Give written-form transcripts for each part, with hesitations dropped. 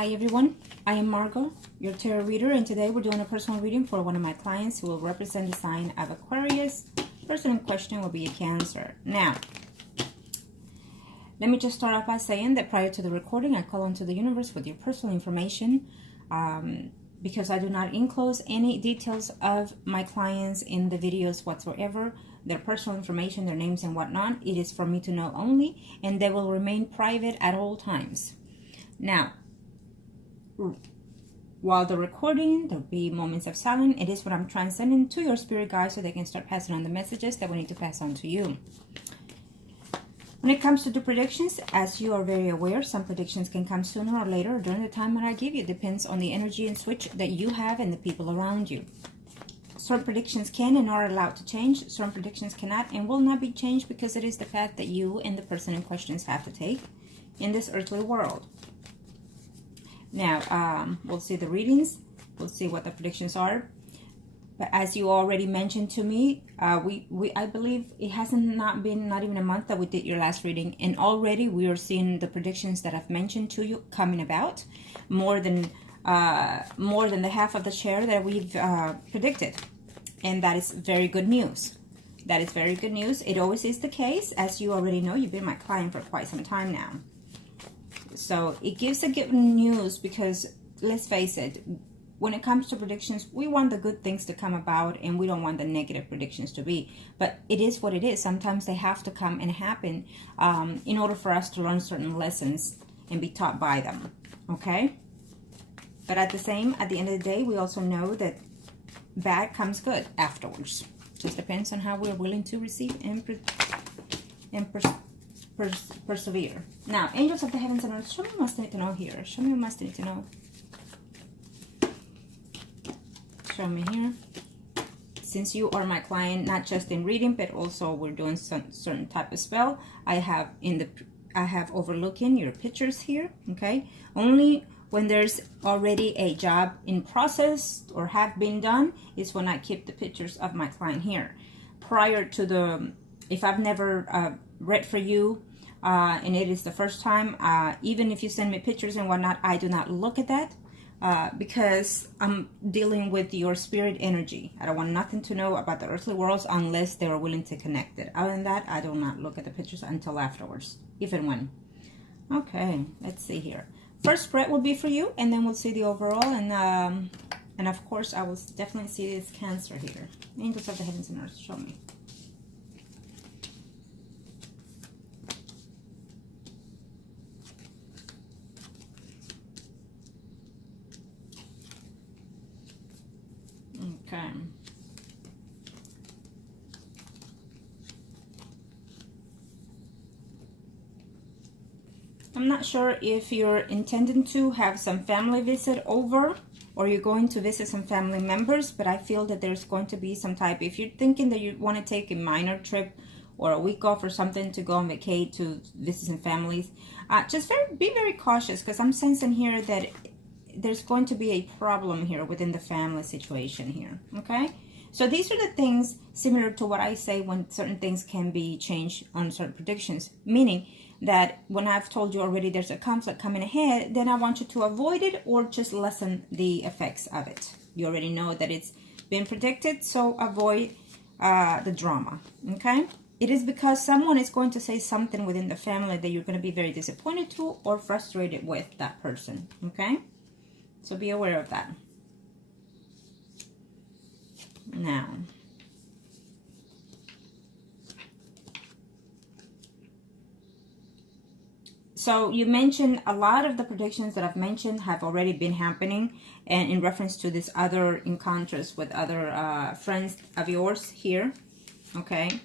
Hi everyone, I am Margot, your tarot reader, and today we're doing a personal reading for one of my clients who will represent the sign of Aquarius. Person in question will be a Cancer. Now, let me just start off by saying that prior to the recording, I call onto the universe with your personal information because I do not enclose any details of my clients in the videos whatsoever. Their personal information, their names and whatnot, it is for me to know only, and they will remain private at all times. Now, while the recording, there'll be moments of silence. It is what I'm transcending to your spirit guides so they can start passing on the messages that we need to pass on to you. When it comes to the predictions, as you are very aware, some predictions can come sooner or later during the time that I give you. It depends on the energy and switch that you have and the people around you. Certain predictions can and are allowed to change. Certain predictions cannot and will not be changed because it is the path that you and the person in questions have to take in this earthly world. Now, we'll see the readings. We'll see what the predictions are. But as you already mentioned to me, I believe it hasn't not even a month that we did your last reading, and already we are seeing the predictions that I've mentioned to you coming about, more than the half of the share that we've predicted, and that is very good news. That is very good news. It always is the case, as you already know. You've been my client for quite some time now. So it gives a good news because, let's face it, when it comes to predictions, we want the good things to come about and we don't want the negative predictions to be. But it is what it is. Sometimes they have to come and happen in order for us to learn certain lessons and be taught by them. Okay? But at the end of the day, we also know that bad comes good afterwards. Just depends on how we're willing to receive and persevere. Now, angels of the heavens and earth, show me what must need to know here. Show me what must need to know. Show me here. Since you are my client, not just in reading, but also we're doing some certain type of spell. I have overlooking your pictures here. Okay, only when there's already a job in process or have been done is when I keep the pictures of my client here. Prior to the, if I've never read for you, and it is the first time, even if you send me pictures and whatnot, I do not look at that because I'm dealing with your spirit energy. I don't want nothing to know about the earthly worlds unless they are willing to connect it. Other than that, I do not look at the pictures until afterwards, if and when. Okay, let's see here. First spread will be for you, and then we'll see the overall, and of course I will definitely see this Cancer here. Angels of the heavens and earth, show me. Okay. I'm not sure if you're intending to have some family visit over or you're going to visit some family members, but I feel that there's going to be some type, if you're thinking that you want to take a minor trip or a week off or something to go on vacay to visit some families, just be very cautious, because I'm sensing here that there's going to be a problem here within the family situation here. Okay, so these are the things similar to what I say when certain things can be changed on certain predictions, meaning that when I've told you already there's a conflict coming ahead, then I want you to avoid it or just lessen the effects of it. You already know that it's been predicted, so avoid the drama. Okay, it is because someone is going to say something within the family that you're going to be very disappointed to or frustrated with that person. Okay, so be aware of that. Now, so you mentioned a lot of the predictions that I've mentioned have already been happening, and in reference to this other encounters with other friends of yours here. Okay,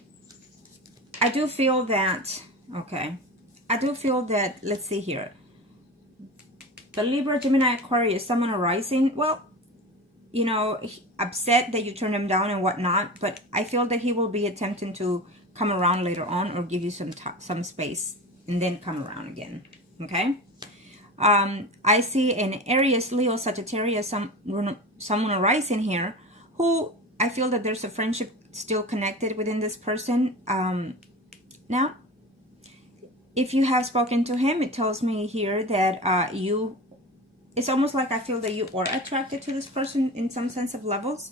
I do feel that, let's see here. The Libra, Gemini, Aquarius, someone arising, well, you know, upset that you turned him down and whatnot, but I feel that he will be attempting to come around later on or give you some space and then come around again. Okay, I see an Aries, Leo, Sagittarius, someone arising here who I feel that there's a friendship still connected within this person. Now, if you have spoken to him, it tells me here that you it's almost like I feel that you are attracted to this person in some sense of levels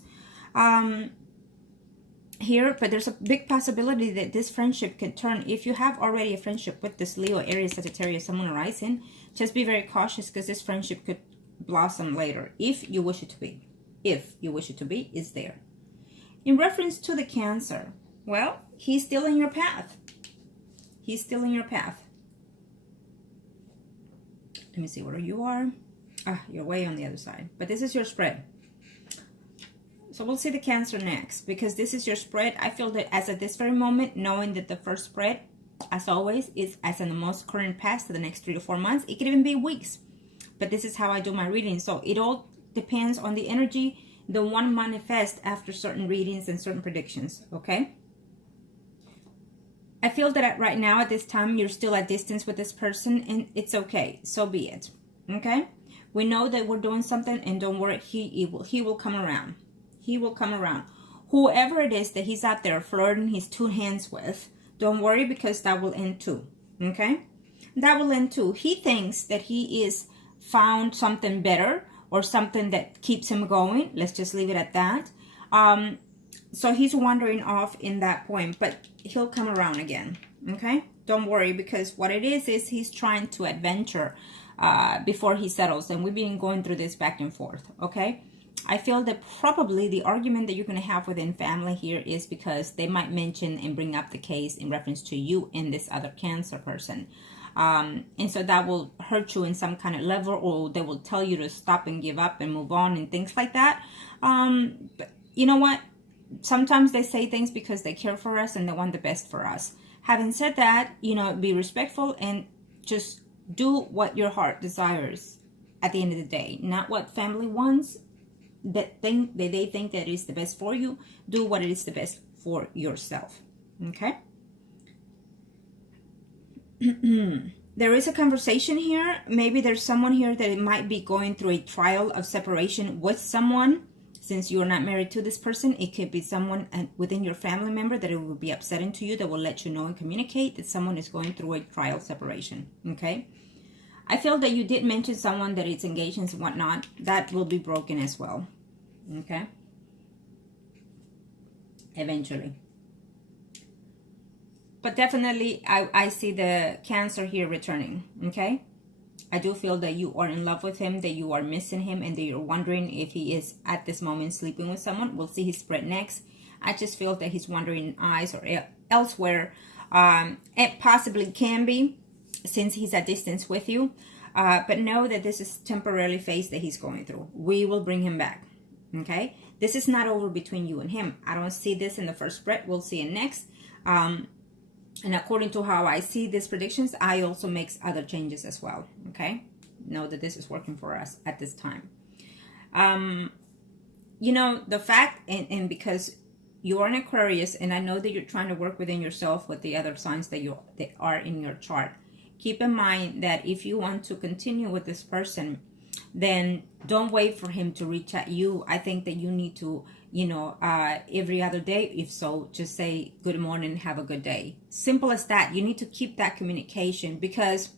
here, but there's a big possibility that this friendship could turn. If you have already a friendship with this Leo, Aries, Sagittarius, Sun, Moon, Rising, just be very cautious, because this friendship could blossom later if you wish it to be. If you wish it to be, is there. In reference to the Cancer, well, he's still in your path. He's still in your path. Let me see where you are. You're way on the other side, but this is your spread. So we'll see the Cancer next, because this is your spread. I feel that as at this very moment, knowing that the first spread, as always, is as in the most current past to the next 3 to 4 months. It could even be weeks, but this is how I do my reading. So it all depends on the energy the one manifests after certain readings and certain predictions, okay? I feel that right now at this time, you're still at distance with this person, and it's okay. So be it, okay? We know that we're doing something, and don't worry, he will come around. He will come around. Whoever it is that he's out there flirting his 2 hands with, don't worry, because that will end too. Okay? That will end too. He thinks that he is found something better or something that keeps him going. Let's just leave it at that. So he's wandering off in that point, but he'll come around again. Okay? Don't worry, because what it is he's trying to adventure before he settles. And we've been going through this back and forth. Okay? I feel that probably the argument that you're going to have within family here is because they might mention and bring up the case in reference to you and this other Cancer person. And so that will hurt you in some kind of level, or they will tell you to stop and give up and move on and things like that. But you know what? Sometimes they say things because they care for us and they want the best for us. Having said that, you know, be respectful and just do what your heart desires at the end of the day, not what family wants. They think that is the best for you. Do what it is the best for yourself. Okay? There is a conversation here. Maybe there's someone here that it might be going through a trial of separation with someone. Since you're not married to this person, it could be someone within your family member that it will be upsetting to you, that will let you know and communicate that someone is going through a trial separation. Okay? I feel that you did mention someone that is engaged and whatnot. That will be broken as well. Okay? Eventually. But definitely, I see the Cancer here returning. Okay? I do feel that you are in love with him, that you are missing him, and that you're wondering if he is at this moment sleeping with someone. We'll see his spread next. I just feel that he's wandering in eyes or elsewhere. It possibly can be, since he's at distance with you. But know that this is temporary phase that he's going through. We will bring him back. Okay? This is not over between you and him. I don't see this in the first spread. We'll see it next. And according to how I see these predictions, I also make other changes as well. Okay? Know that this is working for us at this time. You know, the fact, and because you are an Aquarius, and I know that you're trying to work within yourself with the other signs that are in your chart. Keep in mind that if you want to continue with this person, then don't wait for him to reach out you. I think that you need to, you know, every other day, if so, just say good morning, have a good day. Simple as that. You need to keep that communication, because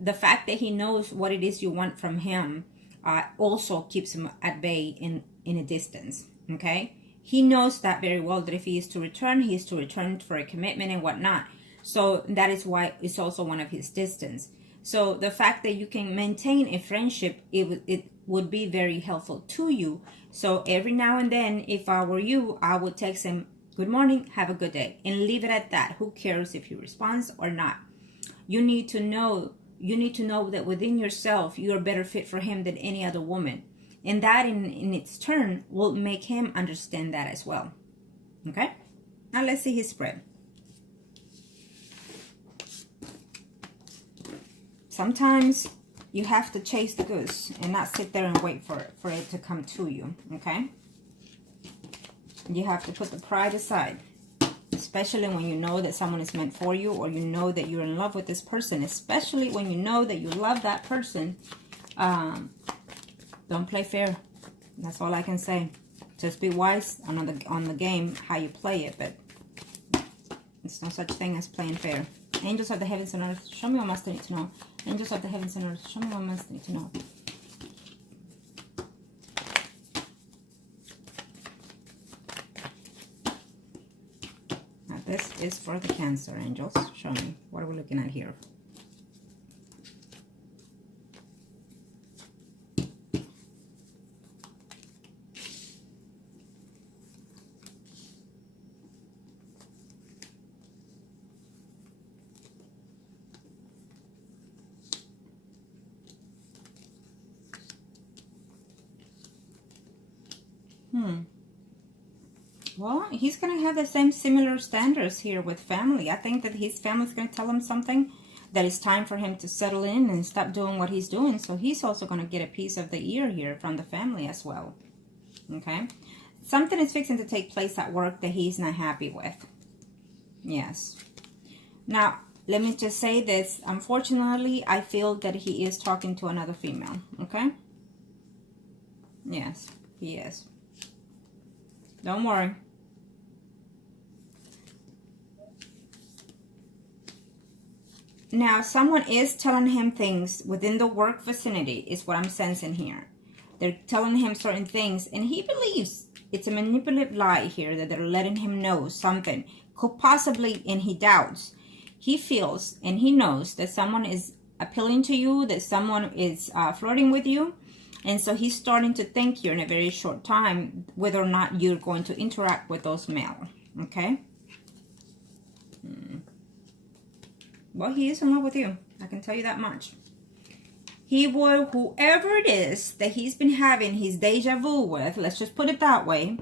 the fact that he knows what it is you want from him also keeps him at bay in a distance. Okay? He knows that very well, that if he is to return, he is to return for a commitment and whatnot. So that is why it's also one of his distance. So the fact that you can maintain a friendship, it would be very helpful to you. So every now and then, if I were you, I would text him, good morning, have a good day, and leave it at that. Who cares if he responds or not? You need to know that within yourself, you're a better fit for him than any other woman. And that in its turn will make him understand that as well. Okay? Now let's see his spread. Sometimes you have to chase the goose and not sit there and wait for it to come to you, okay? You have to put the pride aside, especially when you know that someone is meant for you, or you know that you're in love with this person, especially when you know that you love that person. Don't play fair. That's all I can say. Just be wise on the game, how you play it, but it's no such thing as playing fair. Angels of the heavens and earth, show me what I must need to know. Angels of the heavens and earth, show me what I must need to know. is for the Cancer angels? Show me. What are we looking at here? Well, he's going to have the same similar standards here with family. I think that his family's going to tell him something, that it's time for him to settle in and stop doing what he's doing. So he's also going to get a piece of the ear here from the family as well. Okay? Something is fixing to take place at work that he's not happy with. Yes. Now, let me just say this. Unfortunately, I feel that he is talking to another female. Okay? Yes, he is. Don't worry. Now, someone is telling him things within the work vicinity, is what I'm sensing here. They're telling him certain things, and he believes it's a manipulative lie here that they're letting him know something. Could possibly, and he doubts. He feels and he knows that someone is appealing to you, that someone is flirting with you. And so he's starting to think here in a very short time whether or not you're going to interact with those male. Okay? Well, he is in love with you. I can tell you that much. He will, whoever it is that he's been having his deja vu with, let's just put it that way,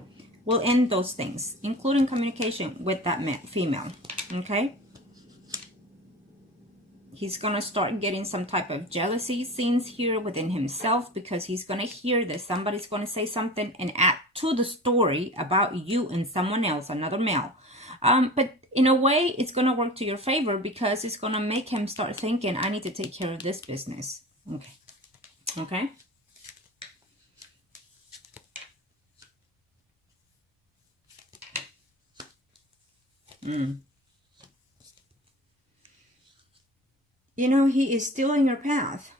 will end those things, including communication with that female. Okay? He's going to start getting some type of jealousy scenes here within himself, because he's going to hear that somebody's going to say something and add to the story about you and someone else, another male. But in a way, it's going to work to your favor, because it's going to make him start thinking, I need to take care of this business. Okay. Okay. You know, he is still in your path.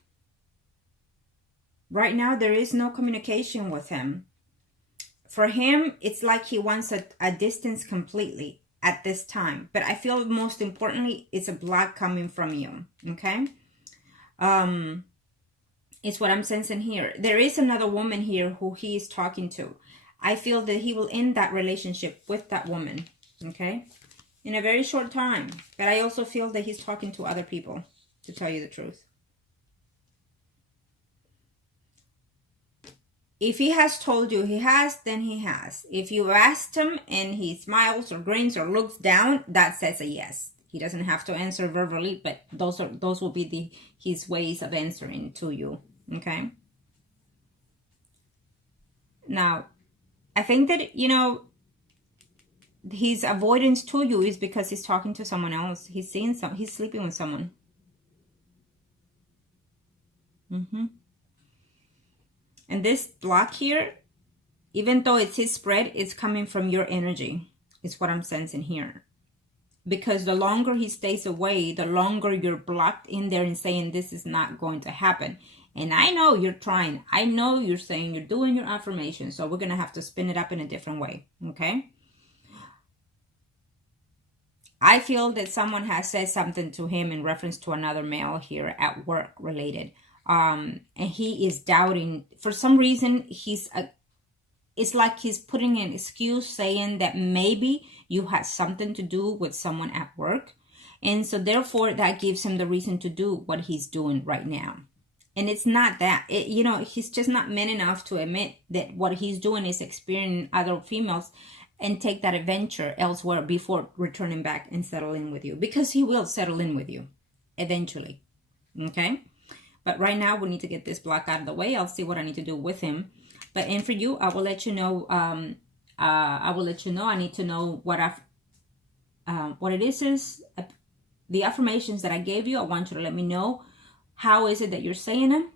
Right now, there is no communication with him. For him, it's like he wants a distance completely at this time. But I feel most importantly, it's a block coming from you. Okay? It's what I'm sensing here. There is another woman here who he is talking to. I feel that he will end that relationship with that woman. Okay? In a very short time. But I also feel that he's talking to other people, to tell you the truth. If he has told you he has, then he has. If you asked him and he smiles or grins or looks down, that says a yes. He doesn't have to answer verbally, but those will be his ways of answering to you. Okay? Now, I think that, you know, his avoidance to you is because he's talking to someone else. He's sleeping with someone. And this block here, even though it's his spread, it's coming from your energy. It's what I'm sensing here. Because the longer he stays away, the longer you're blocked in there and saying this is not going to happen. And I know you're trying. I know you're saying you're doing your affirmation. So we're going to have to spin it up in a different way. Okay? I feel that someone has said something to him in reference to another male here at work related. And he is doubting. For some reason, it's like he's putting an excuse saying that maybe you had something to do with someone at work. And so therefore, that gives him the reason to do what he's doing right now. And it's not that. You know, he's just not man enough to admit that what he's doing is experiencing other females and take that adventure elsewhere before returning back and settling with you. Because he will settle in with you eventually. Okay? But right now, we need to get this block out of the way. I'll see what I need to do with him. But and for you, I will let you know. I will let you know. I need to know what it is the affirmations that I gave you. I want you to let me know how is it that you're saying them,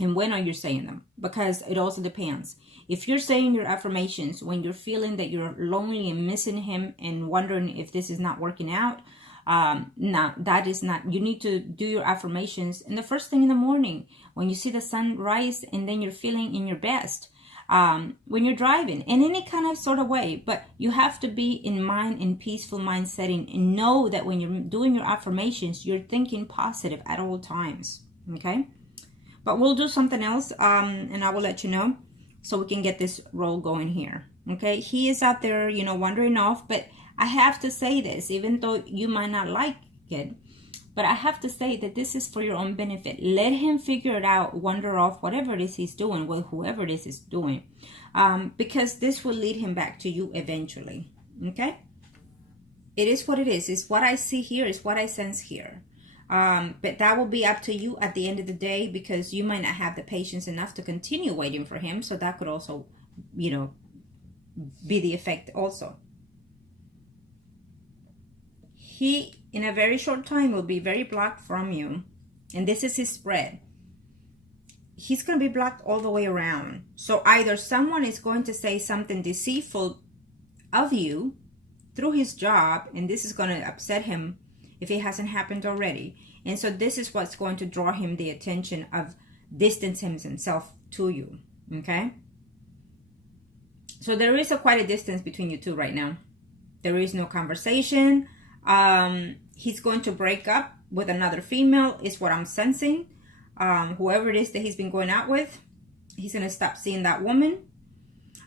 and when are you saying them? Because it also depends. If you're saying your affirmations when you're feeling that you're lonely and missing him and wondering if this is not working out. No, that is not. You need to do your affirmations in the first thing in the morning when you see the sun rise and then you're feeling in your best. when you're driving, in any kind of sort of way. But you have to be in peaceful mind setting, and know that when you're doing your affirmations, you're thinking positive at all times. Okay? But we'll do something else, and I will let you know, so we can get this roll going here. Okay? He is out there, you know, wandering off, but I have to say this, even though you might not like it, but I have to say that this is for your own benefit. Let him figure it out, wander off, whatever it is he's doing, with whoever it is doing, because this will lead him back to you eventually. Okay? It is what it is. It's what I see here. It's what I sense here. But that will be up to you at the end of the day, because you might not have the patience enough to continue waiting for him. So that could also, you know, be the effect also. He, in a very short time, will be very blocked from you. And this is his spread. He's going to be blocked all the way around. So either someone is going to say something deceitful of you through his job, and this is going to upset him if it hasn't happened already. And so this is what's going to draw him the attention of distancing himself to you. Okay? So there is quite a distance between you two right now. There is no conversation. He's going to break up with another female, is what I'm sensing. Whoever it is that he's been going out with, he's going to stop seeing that woman.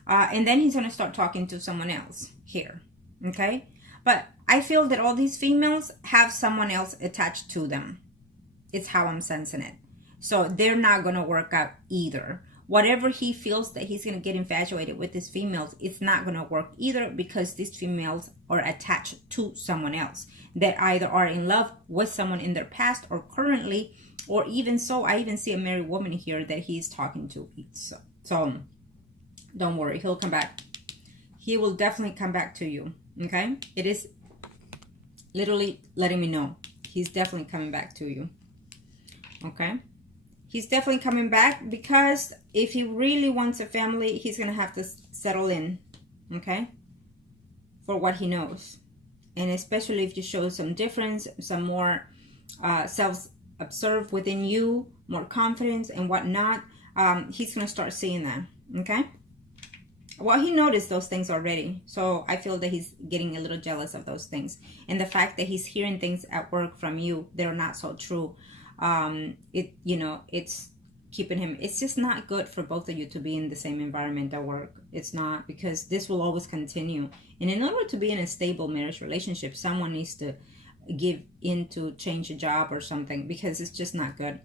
And then he's going to start talking to someone else here. Okay? But I feel that all these females have someone else attached to them. It's how I'm sensing it. So they're not going to work out either. Whatever he feels that he's going to get infatuated with these females, it's not going to work either, because these females are attached to someone else that either are in love with someone in their past or currently, or even so, I even see a married woman here that he's talking to. So don't worry, he'll come back. He will definitely come back to you. Okay? It is literally letting me know he's definitely coming back to you. Okay? He's definitely coming back, because if he really wants a family, he's going to have to settle in, okay, for what he knows. And especially if you show some difference, some more self-observe within you, more confidence and whatnot, he's going to start seeing that, okay? Well, he noticed those things already, so I feel that he's getting a little jealous of those things. And the fact that he's hearing things at work from you that are not so true, it's keeping him, it's just not good for both of you to be in the same environment at work. It's not, because this will always continue. And in order to be in a stable marriage relationship, someone needs to give in to change a job or something, because it's just not good.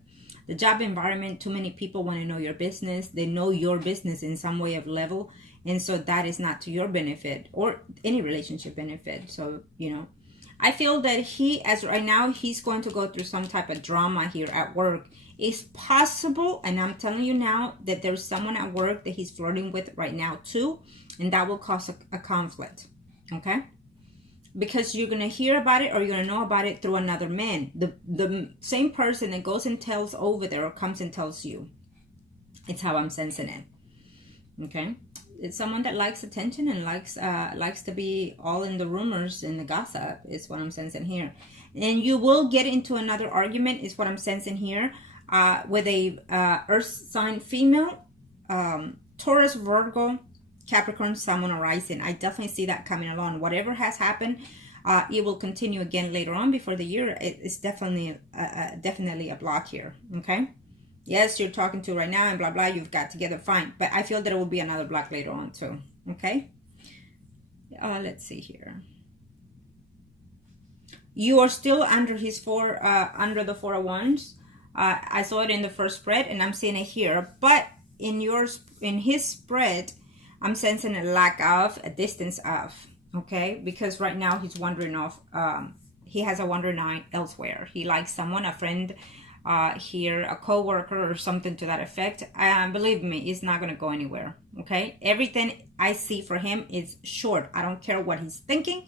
The job environment, too many people want to know your business. They know your business in some way of level, and so that is not to your benefit or any relationship benefit. So, you know, I feel that he, as right now, he's going to go through some type of drama here at work. It's possible, and I'm telling you now, that there's someone at work that he's flirting with right now too, and that will cause a conflict, okay? Because you're going to hear about it, or you're going to know about it through another man. The same person that goes and tells over there, or comes and tells you. It's how I'm sensing it, okay? It's someone that likes attention and likes to be all in the rumors and the gossip, is what I'm sensing here. And you will get into another argument, is what I'm sensing here, with a earth sign female, Taurus, Virgo, Capricorn, Sun, or Rising. I definitely see that coming along. Whatever has happened, it will continue again later on before the year. It's definitely a block here, okay? Yes, you're talking to right now and blah, blah, you've got together, fine. But I feel that it will be another block later on too, okay? Let's see here. You are still under his under the Four of Wands. I saw it in the first spread, and I'm seeing it here. But in his spread, I'm sensing a lack of, a distance of, okay? Because right now he's wandering off. He has a wandering eye elsewhere. He likes someone, a friend, here, a co-worker or something to that effect. Believe me, it's not going to go anywhere, okay? Everything I see for him is short. I don't care what he's thinking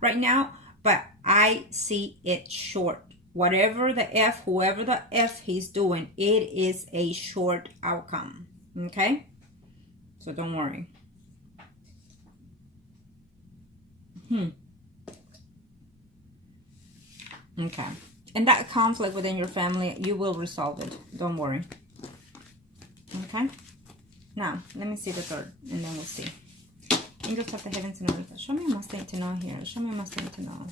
right now, but I see it short. Whatever the F, whoever the F he's doing, it is a short outcome, okay? So don't worry. Okay. And that conflict within your family, you will resolve it. Don't worry. Okay? Now, let me see the third, and then we'll see. Angels of the heavens and earth. Show me a must need to know here. Show me a must need to know.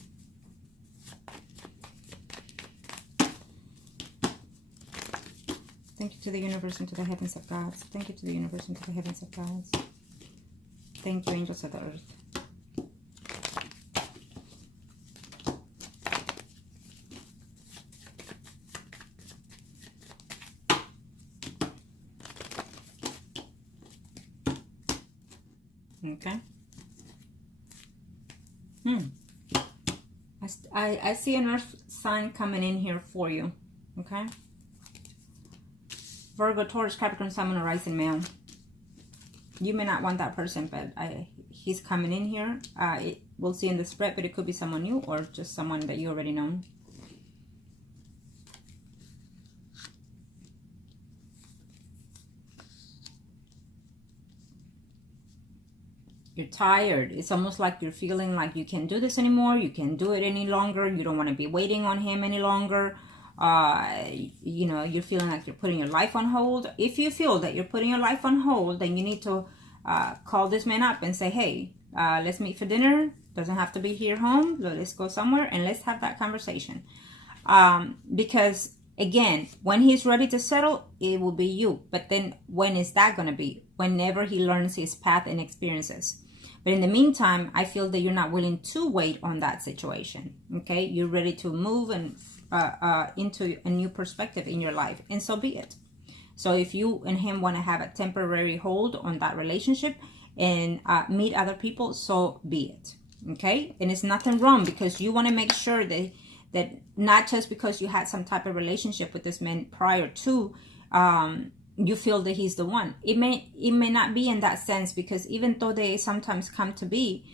Thank you to the universe and to the heavens of God. Thank you to the universe and to the heavens of God. Thank you, angels of the earth. Okay. I see an earth sign coming in here for you. Okay. Virgo, Taurus, Capricorn, Sun, Moon, Rising, Male. You may not want that person, but he's coming in here. We'll see in the spread, but it could be someone new or just someone that you already know. You're tired. It's almost like you're feeling like you can't do this anymore. You can't do it any longer. You don't want to be waiting on him any longer. You know, you're feeling like you're putting your life on hold. If you feel that you're putting your life on hold, then you need to call this man up and say, hey, let's meet for dinner. Doesn't have to be here home. Let's go somewhere and let's have that conversation. Because again, when he's ready to settle, it will be you. But then when is that going to be? Whenever he learns his path and experiences. But in the meantime, I feel that you're not willing to wait on that situation. Okay, you're ready to move and into a new perspective in your life, and so be it. So if you and him want to have a temporary hold on that relationship and meet other people, so be it. Okay, and it's nothing wrong, because you want to make sure that not just because you had some type of relationship with this man prior to you feel that he's the one. It may not be in that sense, because even though they sometimes come to be,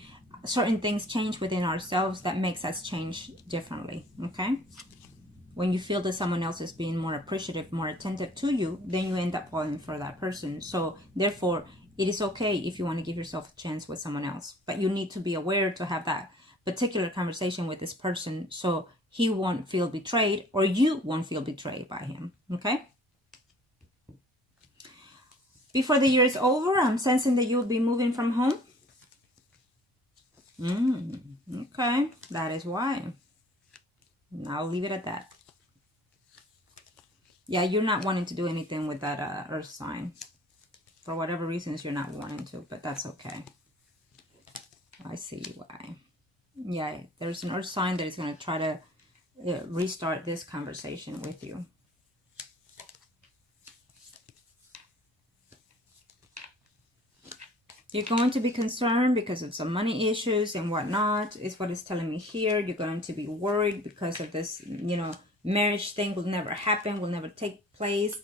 certain things change within ourselves that makes us change differently. Okay, when you feel that someone else is being more appreciative, more attentive to you, then you end up falling for that person. So therefore, it is okay if you want to give yourself a chance with someone else, but you need to be aware to have that particular conversation with this person so he won't feel betrayed, or you won't feel betrayed by him. Okay, before the year is over, I'm sensing that you'll be moving from home. Okay, that is why. I'll leave it at that. Yeah, you're not wanting to do anything with that earth sign. For whatever reasons, you're not wanting to, but that's okay. I see why. Yeah, there's an earth sign that is going to try to restart this conversation with you. You're going to be concerned because of some money issues and whatnot, is what it's telling me here. You're going to be worried because of this, you know, marriage thing will never happen, will never take place.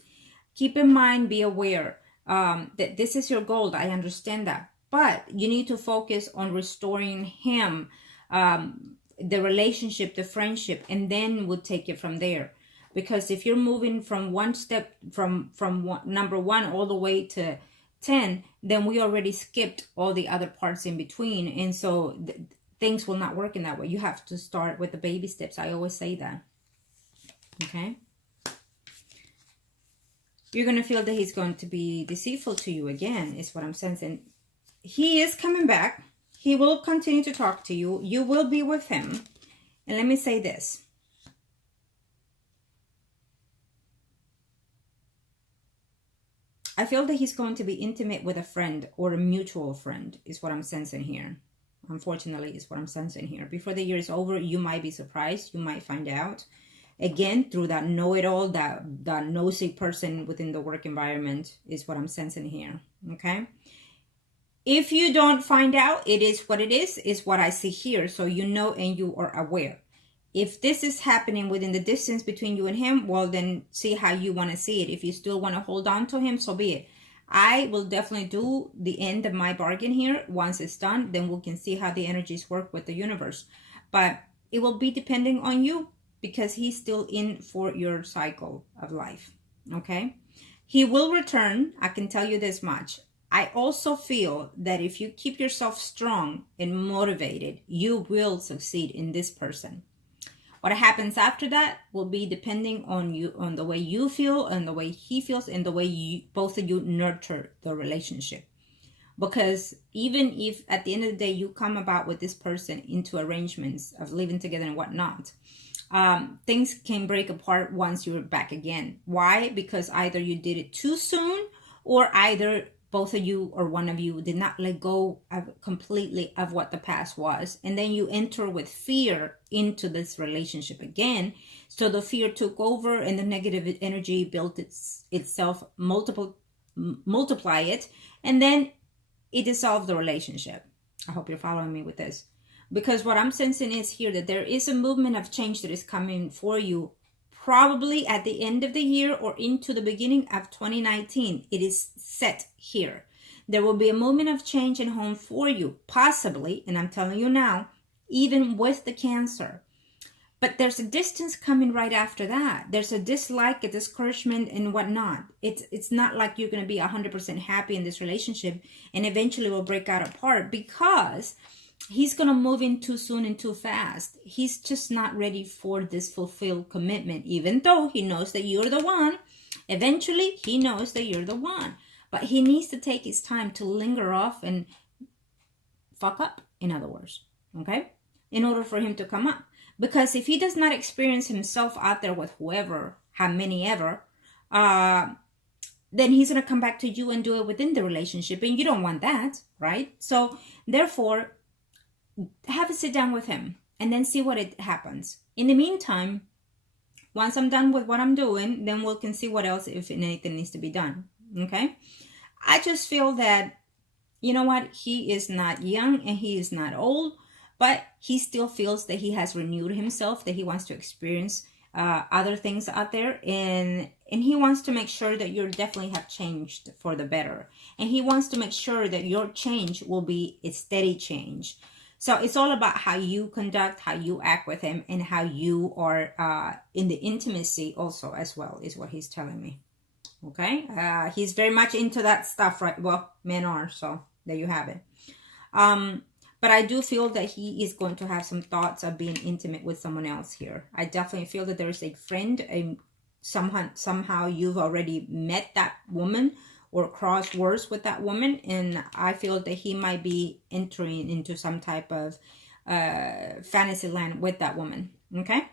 Keep in mind, be aware that this is your goal. I understand that. But you need to focus on restoring him, the relationship, the friendship, and then we'll take it from there. Because if you're moving from one step, from number 1 all the way to 10, then we already skipped all the other parts in between, and so things will not work in that way. You have to start with the baby steps. I always say that. Okay, you're going to feel that he's going to be deceitful to you again, is what I'm sensing. He is coming back. He will continue to talk to you. You will be with him. And let me say this. I feel that he's going to be intimate with a friend or a mutual friend, is what I'm sensing here. Unfortunately, is what I'm sensing here. Before the year is over, you might be surprised. You might find out. Again, through that know-it-all, that nosy person within the work environment, is what I'm sensing here. Okay? If you don't find out, it is what it is what I see here. So you know and you are aware. If this is happening within the distance between you and him, well, then see how you want to see it. If you still want to hold on to him, so be it. I will definitely do the end of my bargain here. Once it's done, then we can see how the energies work with the universe. But it will be depending on you, because he's still in for your cycle of life. Okay? He will return. I can tell you this much. I also feel that if you keep yourself strong and motivated, you will succeed in this person. What happens after that will be depending on you, on the way you feel and the way he feels and the way you, both of you nurture the relationship. Because even if at the end of the day you come about with this person into arrangements of living together and whatnot, things can break apart once you're back again. Why? Because either you did it too soon, or either both of you or one of you did not let go completely of what the past was. And then you enter with fear into this relationship again. So the fear took over and the negative energy built itself, multiply it, and then it dissolved the relationship. I hope you're following me with this. Because what I'm sensing is here that there is a movement of change that is coming for you, probably at the end of the year or into the beginning of 2019. It is set here. There will be a movement of change in home for you, possibly, and I'm telling you now, even with the Cancer. But there's a distance coming right after that. There's a dislike, a discouragement, and whatnot. It's not like you're going to be 100% happy in this relationship and eventually will break out apart, because he's going to move in too soon and too fast. He's just not ready for this fulfilled commitment, even though he knows that you're the one. Eventually, he knows that you're the one. But he needs to take his time to linger off and fuck up, in other words, okay? In order for him to come up. Because if he does not experience himself out there with whoever, how many ever, then he's going to come back to you and do it within the relationship. And you don't want that, right? So, therefore, have a sit down with him and then see what it happens. In the meantime, once I'm done with what I'm doing, then we can see what else, if anything needs to be done. Okay? I just feel that, you know what? He is not young and he is not old, but he still feels that he has renewed himself, that he wants to experience other things out there, and he wants to make sure that you definitely have changed for the better. And he wants to make sure that your change will be a steady change. So it's all about how you conduct, how you act with him, and how you are in the intimacy also as well, is what he's telling me. Okay? He's very much into that stuff, right? Well, men are, so there you have it. But I do feel that he is going to have some thoughts of being intimate with someone else here. I definitely feel that there's a friend, somehow you've already met that woman or cross words with that woman, and I feel that he might be entering into some type of fantasy land with that woman. Okay?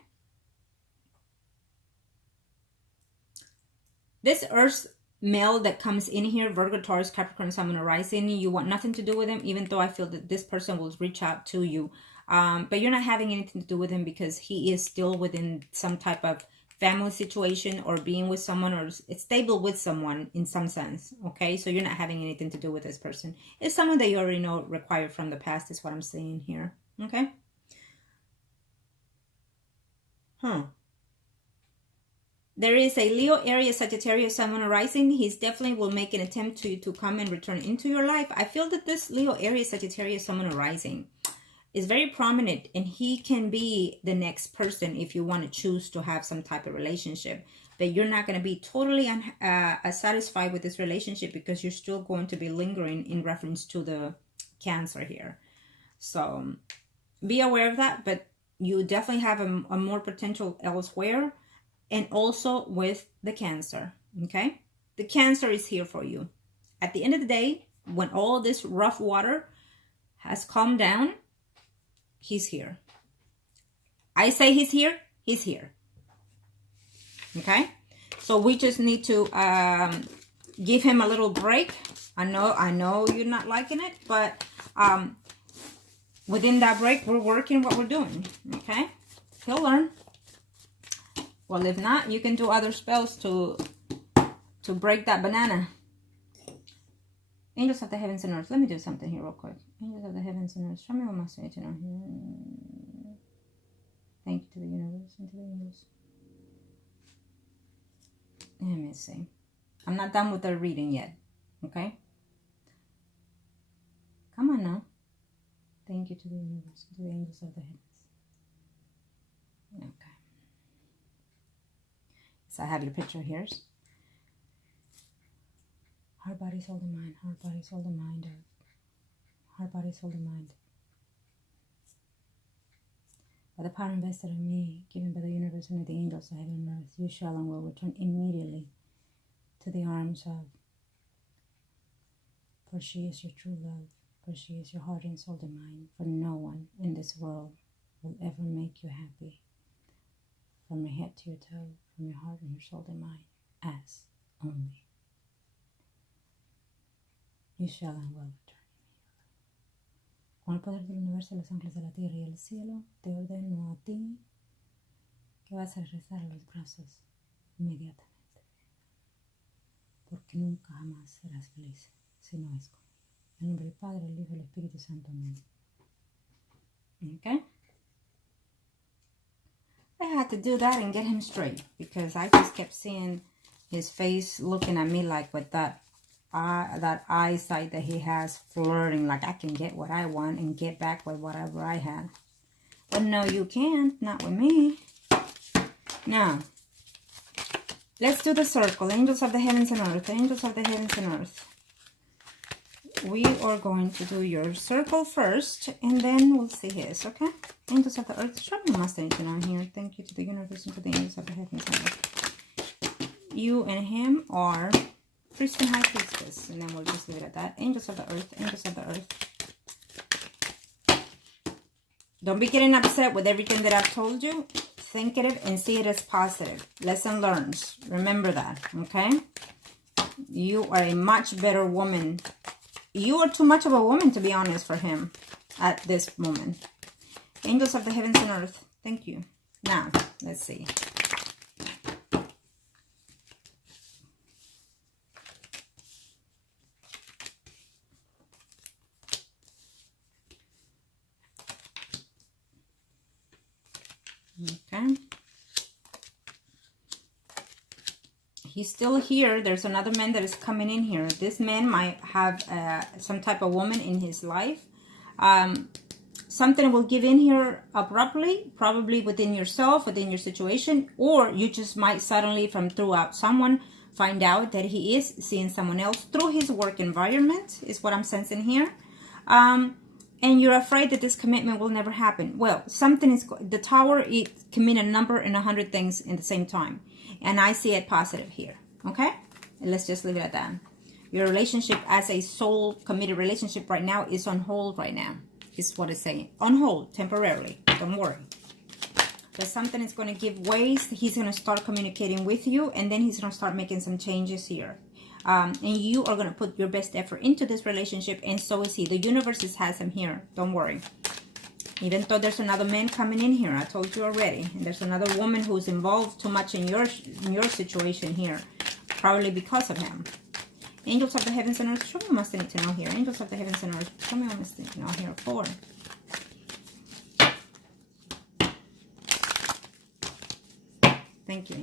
This Earth male that comes in here, Virgo, Taurus, Capricorn, Sun, and Rising, you want nothing to do with him, even though I feel that this person will reach out to you. But you're not having anything to do with him because he is still within some type of family situation or being with someone or it's stable with someone in some sense. Okay, so you're not having anything to do with this person. It's someone that you already know required from the past is what I'm saying here. Okay. There is a Leo, Aries, Sagittarius, Sun, Moon, Rising. He's definitely will make an attempt to come and return into your life. I feel that this Leo, Aries, Sagittarius, Sun, Moon, Rising is very prominent, and he can be the next person if you want to choose to have some type of relationship. But you're not going to be totally satisfied with this relationship because you're still going to be lingering in reference to the Cancer here. So be aware of that, but you definitely have a more potential elsewhere, and also with the Cancer. Okay, the Cancer is here for you. At the end of the day, when all this rough water has calmed down, he's here. I say he's here, he's here. Okay? So we just need to give him a little break. I know you're not liking it, but within that break, we're working what we're doing. Okay? He'll learn. Well, if not, you can do other spells to break that banana. Angels of the heavens and earth. Let me do something here real quick. Angels of the heavens and earth. Show me what my say here. Thank you to the universe and to the angels. Let me see. I'm not done with the reading yet. Okay? Come on now. Thank you to the universe and to the angels of the heavens. Okay. So I have your picture here. Heart, body, soul, and mind. Heart, body, soul, and mind. Heart, body, soul, and mind. By the power invested in me, given by the universe and the angels of heaven and earth, you shall and will return immediately to the arms of, for she is your true love, for she is your heart and soul and mind, for no one in this world will ever make you happy. From your head to your toe, from your heart and your soul and mind, as only. You shall and will return. Con el poder del universo, los ángeles de la tierra y el cielo, te ordeno a ti que vas a regresar a los brazos inmediatamente. Porque nunca jamás serás feliz si no es conmigo. En nombre del Padre, el Hijo y el Espíritu Santo. Amén. Okay? I had to do that and get him straight because I just kept seeing his face looking at me like with that eyesight that he has, flirting like I can get what I want and get back with whatever I had. But no, you can't. Not with me. Now, let's do the circle. Angels of the heavens and earth. Angels of the heavens and earth. We are going to do your circle first, and then we'll see his, okay? Angels of the earth. Show me my station on here. Thank you to the universe and to the angels of the heavens and earth. You and him are priest and high priestess, and then we'll just leave it at that. Angels of the earth. Angels of the earth. Don't be getting upset with everything that I've told you. Think it and see it as positive. Lesson learned. Remember that, okay? You are a much better woman. You are too much of a woman, to be honest, for him at this moment. Angels of the heavens and earth. Thank you. Now, let's see. Okay. He's still here. There's another man that is coming in here. This man might have some type of woman in his life. Something will give in here abruptly, probably within yourself, within your situation, or you just might suddenly from throughout someone find out that he is seeing someone else through his work environment, is what I'm sensing here. And you're afraid that this commitment will never happen. Well, something is, the tower, it can mean a number and 100 things in the same time. And I see it positive here, okay? Let's just leave it at that. Your relationship as a soul committed relationship right now is on hold right now, is what it's saying. On hold, temporarily, don't worry. But something is going to give way. He's going to start communicating with you, and then he's going to start making some changes here. And you are going to put your best effort into this relationship, and so is he. The universe has him here, don't worry. Even though there's another man coming in here, I told you already. And there's another woman who's involved too much in your situation here. Probably because of him. Angels of the heavens and earth. Show me what I need to know here. Angels of the heavens and earth. Show me what I need to know here. 4. Thank you.